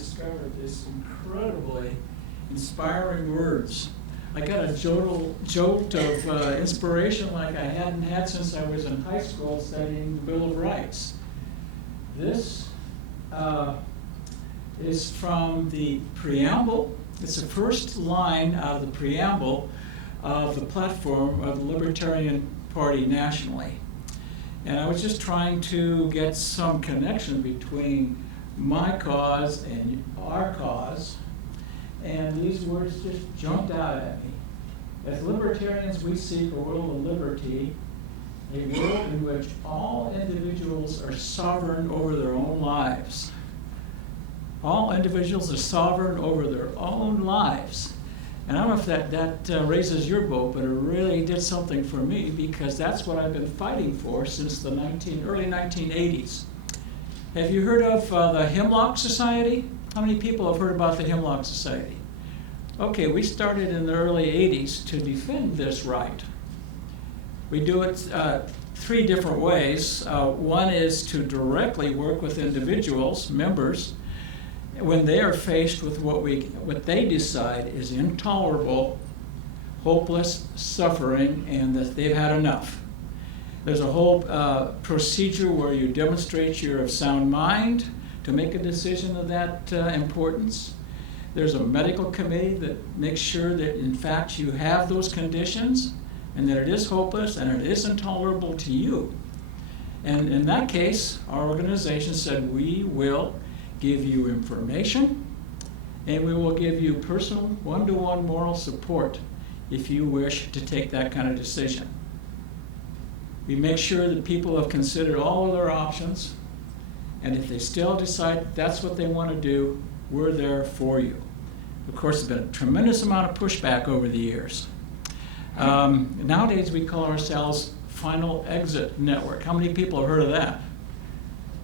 discovered this incredibly inspiring words. I got a jolt of inspiration like I hadn't had since I was in high school studying the Bill of Rights. This is from the preamble. It's the first line out of the preamble of the platform of the Libertarian Party nationally. And I was just trying to get some connection between my cause and our cause, and these words just jumped out at me. As libertarians, we seek a world of liberty, a world in which all individuals are sovereign over their own lives. All individuals are sovereign over their own lives. And I don't know if that raises your boat, but it really did something for me, because that's what I've been fighting for since the early 1980s. Have you heard of the Hemlock Society? How many people have heard about the Hemlock Society? Okay, we started in the early 80s to defend this right. We do it three different ways. One is to directly work with individuals, members, when they are faced with what they decide is intolerable, hopeless suffering, and that they've had enough. There's a whole procedure where you demonstrate you're of sound mind to make a decision of that importance. There's a medical committee that makes sure that in fact you have those conditions and that it is hopeless and it is intolerable to you. And in that case, our organization said we will give you information, and we will give you personal, one-to-one moral support if you wish to take that kind of decision. We make sure that people have considered all of their options, and if they still decide that's what they want to do, we're there for you. Of course, there's been a tremendous amount of pushback over the years. Nowadays, we call ourselves Final Exit Network. How many people have heard of that?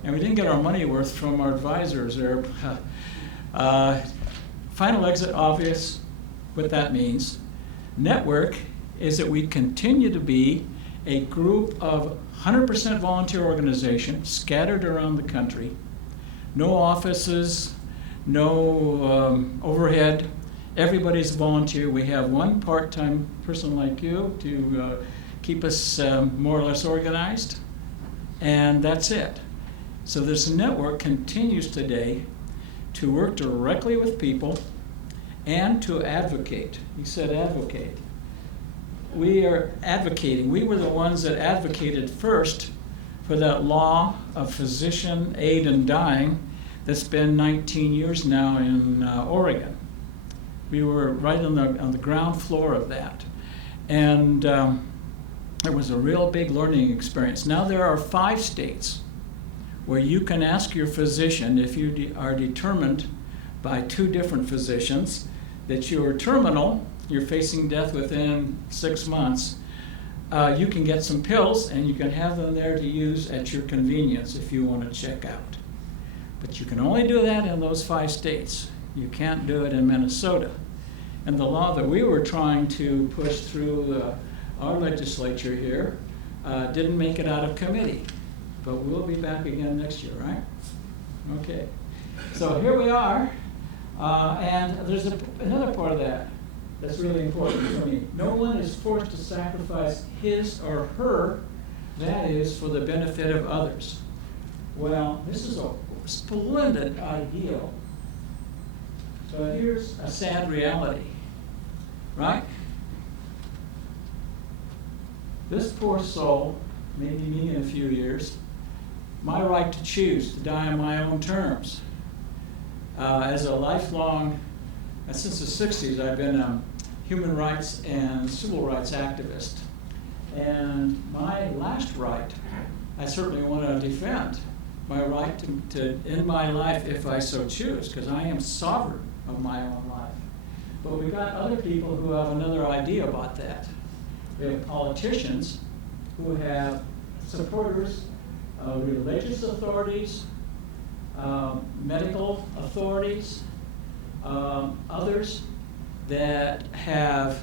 And we didn't get our money worth from our advisors there. Final exit, obvious what that means. Network is that we continue to be a group of 100% volunteer organization scattered around the country. No offices, no overhead. Everybody's volunteer. We have one part-time person like you to keep us more or less organized, and that's it. So this network continues today to work directly with people and to advocate. You said advocate. We are advocating. We were the ones that advocated first for that law of physician aid in dying that's been 19 years now in Oregon. We were right on the ground floor of that. And it was a real big learning experience. Now there are 5 states where you can ask your physician, if you are determined by 2 different physicians that you are terminal, you're facing death within 6 months, you can get some pills and you can have them there to use at your convenience if you want to check out. But you can only do that in those 5 states. You can't do it in Minnesota. And the law that we were trying to push through our legislature here didn't make it out of committee. But we'll be back again next year, right? Okay. So here we are, and there's another part of that that's really important for me. No one is forced to sacrifice his or her, that is, for the benefit of others. Well, this is a splendid ideal. So here's a sad reality, right? This poor soul, maybe me in a few years, my right to choose to die on my own terms. As a lifelong, since the 60s, I've been a human rights and civil rights activist. And my last right, I certainly want to defend my right to end my life if I so choose, because I am sovereign of my own life. But we've got other people who have another idea about that. We have politicians who have supporters, religious authorities, medical authorities, others that have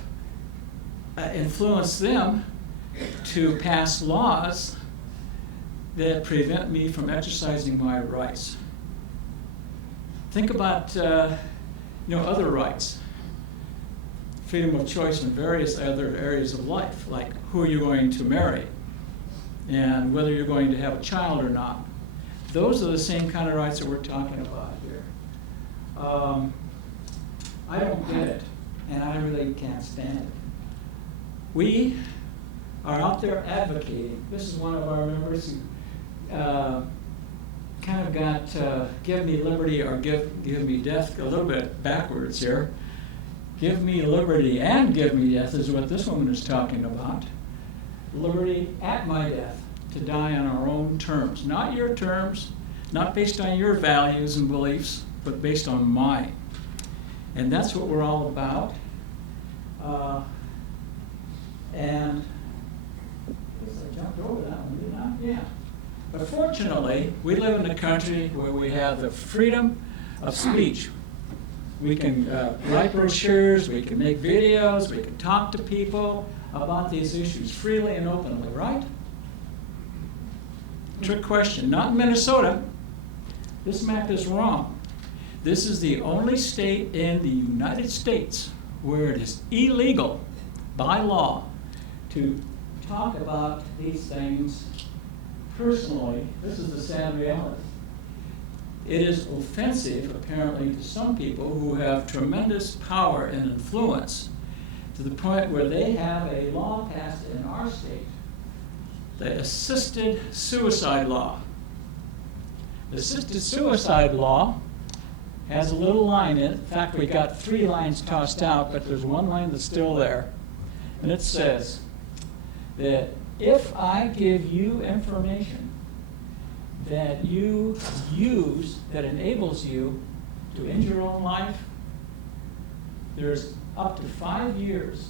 influenced them to pass laws that prevent me from exercising my rights. Think about other rights. Freedom of choice in various other areas of life, like who are you going to marry and whether you're going to have a child or not. Those are the same kind of rights that we're talking about here. I don't get it, and I really can't stand it. We are out there advocating. This is one of our members who kind of got give me liberty or give me death a little bit backwards here. Give me liberty and give me death is what this woman is talking about. Liberty at my death, to die on our own terms. Not your terms, not based on your values and beliefs, but based on mine. And that's what we're all about. And I guess I jumped over that one, didn't I? Yeah. But fortunately, we live in a country where we have the freedom of speech. We can write brochures, we can make videos, we can talk to people about these issues freely and openly, right? Trick question. Not in Minnesota. This map is wrong. This is the only state in the United States where it is illegal by law to talk about these things personally. This is the sad reality. It is offensive, apparently, to some people who have tremendous power and influence to the point where they have a law passed in our state, the assisted suicide law. The assisted suicide law has a little line in it. In fact, we got 3 lines tossed out, but there's one line that's still there. And it says that if I give you information that you use that enables you to end your own life, there's up to 5 years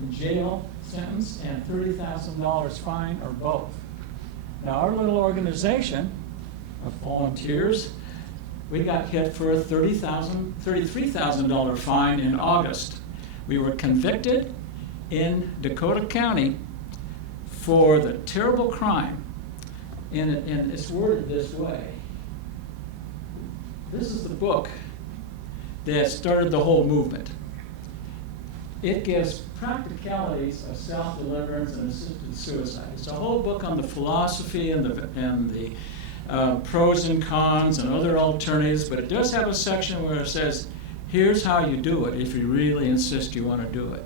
in jail sentence and $30,000 fine or both. Now, our little organization of volunteers, we got hit for a $33,000 fine in August. We were convicted in Dakota County for the terrible crime. And it's worded this way. This is the book that started the whole movement. It gives practicalities of self-deliverance and assisted suicide. It's a whole book on the philosophy and the pros and cons and other alternatives, but it does have a section where it says, here's how you do it if you really insist you want to do it.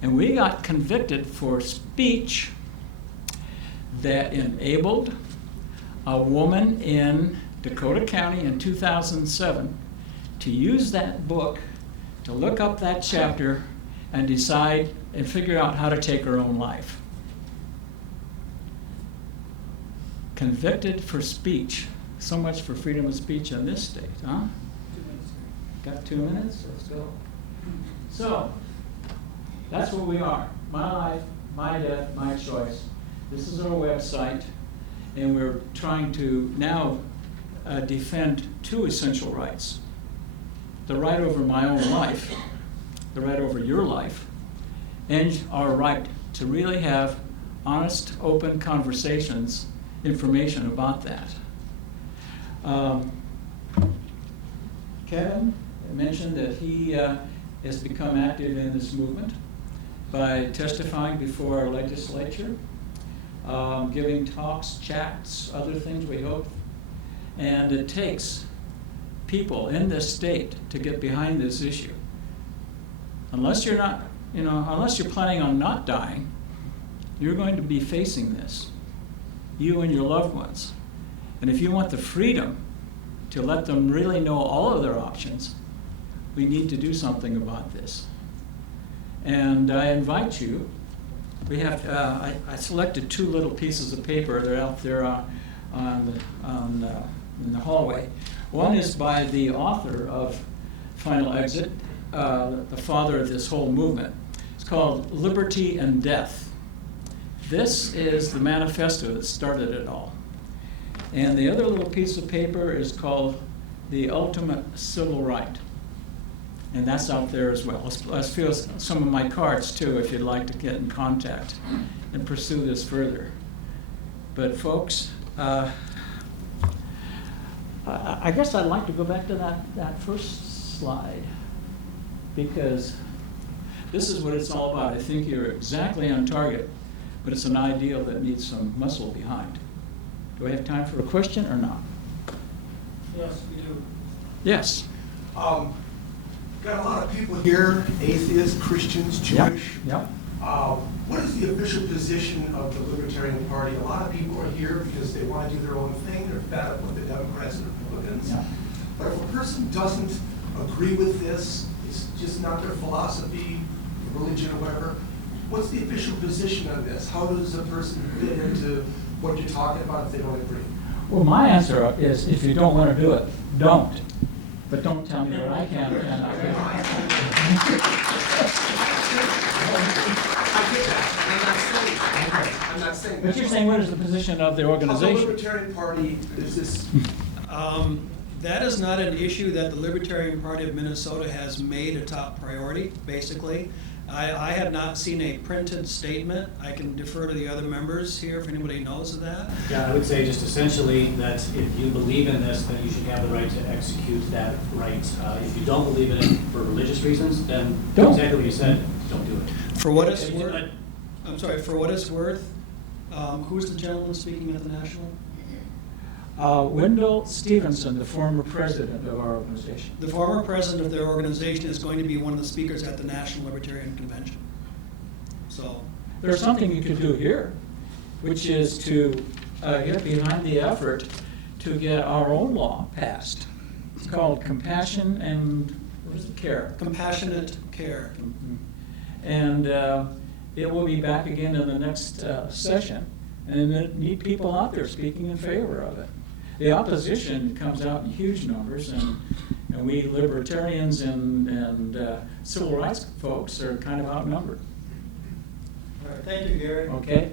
And we got convicted for speech that enabled a woman in Dakota County in 2007 to use that book to look up that chapter and decide and figure out how to take her own life. Convicted for speech. So much for freedom of speech in this state, huh? 2 minutes. Got 2 minutes? Let's go. So, that's what we are. My life, my death, my choice. This is our website, and we're trying to now defend 2 essential rights. The right over my own life, the right over your life, and our right to really have honest, open conversations, information about that. Kevin mentioned that he has become active in this movement by testifying before our legislature, giving talks, chats, other things, we hope. And it takes people in this state to get behind this issue. Unless you're not, unless you're planning on not dying, you're going to be facing this, you and your loved ones. And if you want the freedom to let them really know all of their options, we need to do something about this. And I invite you, we have, I selected 2 little pieces of paper. They're out there in the hallway. One is by the author of Final Exit, the father of this whole movement. It's called Liberty and Death. This is the manifesto that started it all. And the other little piece of paper is called The Ultimate Civil Right. And that's out there as well. Let's feel some of my cards too if you'd like to get in contact and pursue this further. But folks, I guess I'd like to go back to that first slide, because this is what it's all about. I think you're exactly on target, but it's an ideal that needs some muscle behind. Do I have time for a question or not? Yes, we do. Yes. Got a lot of people here, atheists, Christians, Jewish. Yep. What is the official position of the Libertarian Party? A lot of people are here because they want to do their own thing. They're fed up with the Democrats and Republicans. Yeah. But if a person doesn't agree with this, it's just not their philosophy, religion, or whatever, what's the official position on this? How does a person fit into what you're talking about if they don't agree? Well, my answer is, if you don't want to do it, don't. But don't tell me what I can or cannot do. I get that. I'm not saying. But you're saying, what is the position of the Of the organization? Libertarian Party, is this, That is not an issue that the Libertarian Party of Minnesota has made a top priority, basically. I have not seen a printed statement. I can defer to the other members here if anybody knows of that. Yeah, I would say just essentially that if you believe in this, then you should have the right to execute that right. If you don't believe in it for religious reasons, then Don't. exactly what you said, don't do it. For what it's Yeah, worth, I'm sorry, for what it's worth, who's the gentleman speaking at the National? Wendell Stevenson, the former president of our organization. The former president of their organization is going to be one of the speakers at the National Libertarian Convention. So, There's something you could do here, which is to get behind the effort to get our own law passed. It's called Compassion and, what is it, Care? compassionate care. And it will be back again in the next session. And it need people out there speaking in favor of it. The opposition comes out in huge numbers, and we libertarians and civil rights folks are kind of outnumbered. All right, thank you, Gary. Okay?